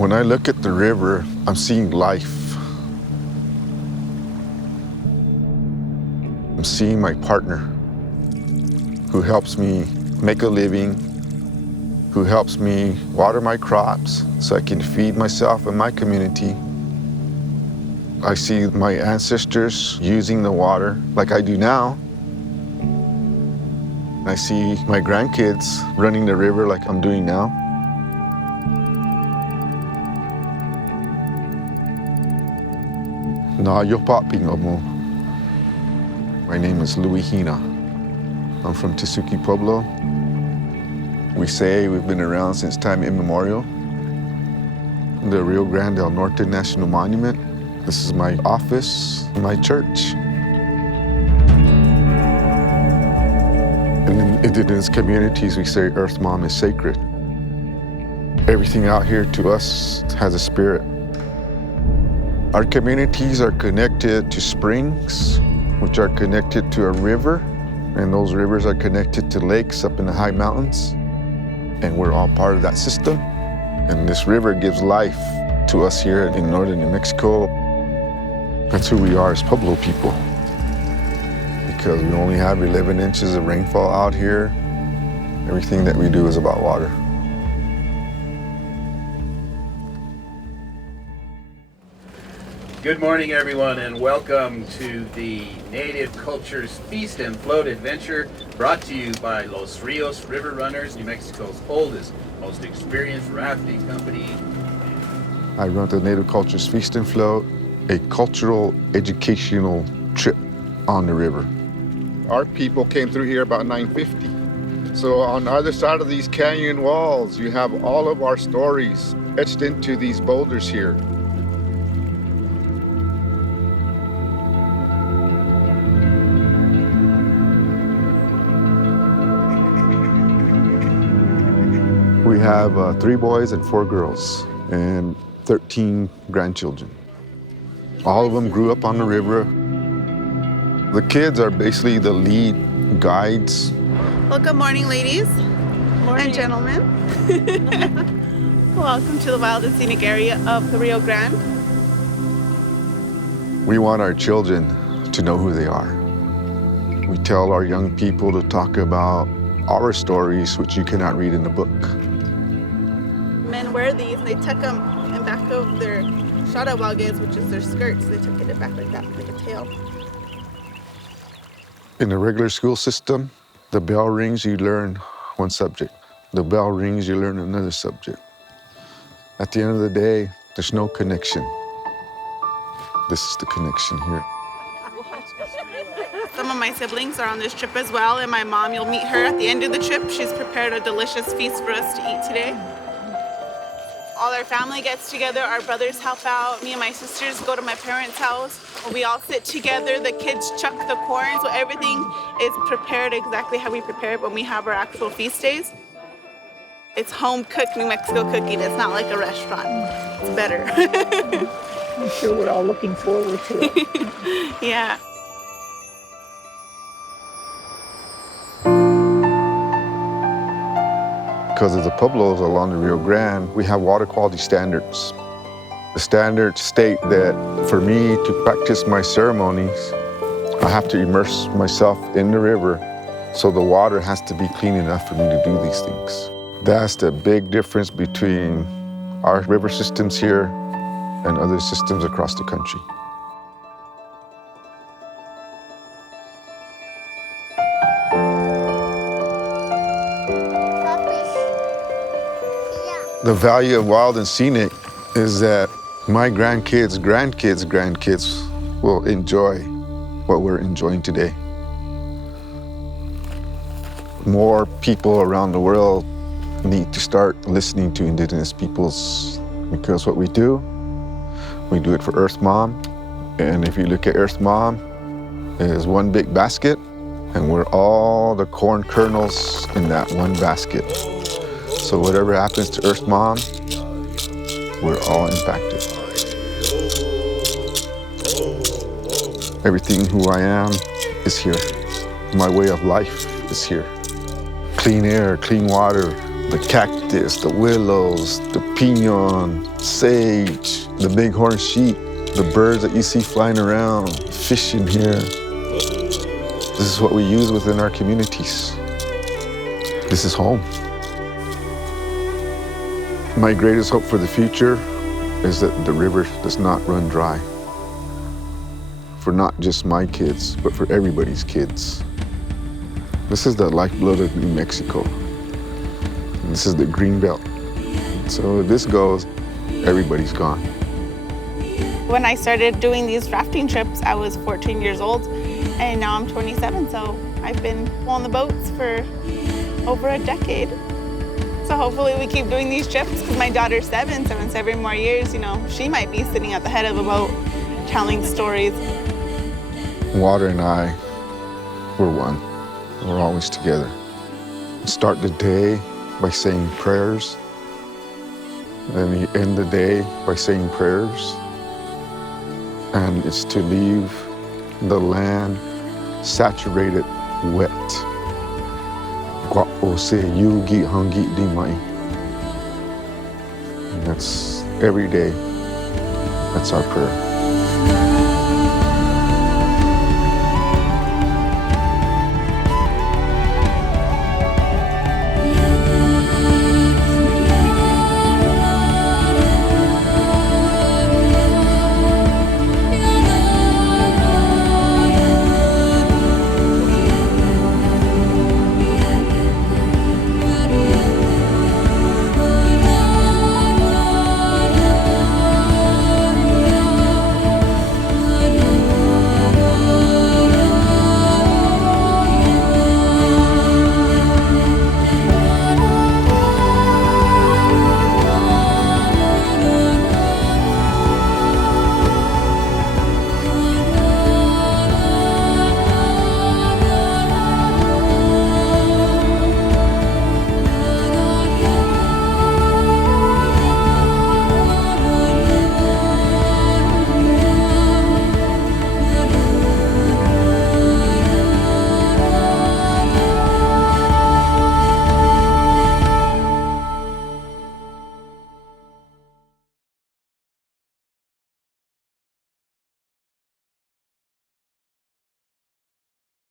When I look at the river, I'm seeing life. I'm seeing my partner who helps me make a living, who helps me water my crops so I can feed myself and my community. I see my ancestors using the water like I do now. I see my grandkids running the river like I'm doing now. Na yo papingomo. My name is Louie Hena. I'm from Tesuque Pueblo. We say we've been around since time immemorial. The Rio Grande del Norte National Monument. This is my office, my church. In indigenous communities, we say Earth Mom is sacred. Everything out here to us has a spirit. Our communities are connected to springs, which are connected to a river, and those rivers are connected to lakes up in the high mountains, and we're all part of that system. And this river gives life to us here in northern New Mexico. That's who we are as Pueblo people, because we only have 11 inches of rainfall out here. Everything that we do is about water. Good morning, everyone, and welcome to the Native Cultures Feast and Float Adventure, brought to you by Los Rios River Runners, New Mexico's oldest, most experienced rafting company. I run the Native Cultures Feast and Float, a cultural educational trip on the river. Our people came through here about 950. So on either side of these canyon walls, you have all of our stories etched into these boulders here. We have 3 boys and 4 girls and 13 grandchildren. All of them grew up on the river. The kids are basically the lead guides. Well, good morning, ladies and gentlemen. Welcome to the wild and scenic area of the Rio Grande. We want our children to know who they are. We tell our young people to talk about our stories, which you cannot read in a book. Men wear these and they tuck them in back of their shadawages, which is their skirts. They tuck it back like that, like a tail. In the regular school system, the bell rings, you learn one subject. The bell rings, you learn another subject. At the end of the day, there's no connection. This is the connection here. Some of my siblings are on this trip as well, and my mom, you'll meet her at the end of the trip. She's prepared a delicious feast for us to eat today. All our family gets together, our brothers help out, me and my sisters go to my parents' house. We all sit together, the kids chuck the corn, so everything is prepared exactly how we prepare it when we have our actual feast days. It's home-cooked New Mexico cooking. It's not like a restaurant. It's better. I'm sure we're all looking forward to it. Yeah. Because of the pueblos along the Rio Grande, we have water quality standards. The standards state that for me to practice my ceremonies, I have to immerse myself in the river, so the water has to be clean enough for me to do these things. That's the big difference between our river systems here and other systems across the country. The value of wild and scenic is that my grandkids' will enjoy what we're enjoying today. More people around the world need to start listening to indigenous peoples, because what we do it for Earth Mom. And if you look at Earth Mom, it is one big basket, and we're all the corn kernels in that one basket. So whatever happens to Earth Mom, we're all impacted. Everything who I am is here. My way of life is here. Clean air, clean water, The cactus, the willows, the pinon, sage, the bighorn sheep, the birds that you see flying around, fishing here. This is what we use within our communities. This is home. My greatest hope for the future is that the river does not run dry. For not just my kids, but for everybody's kids. This is the lifeblood of New Mexico. This is the green belt. So if this goes, everybody's gone. When I started doing these rafting trips, I was 14 years old, and now I'm 27, so I've been pulling the boats for over a decade. So hopefully we keep doing these trips, because my daughter's 7, so in 7 more years, she might be sitting at the head of a boat telling stories. Water and I, we're one. We're always together. Start the day by saying prayers. Then you end the day by saying prayers. And it's to leave the land saturated wet. And that's every day. That's our prayer.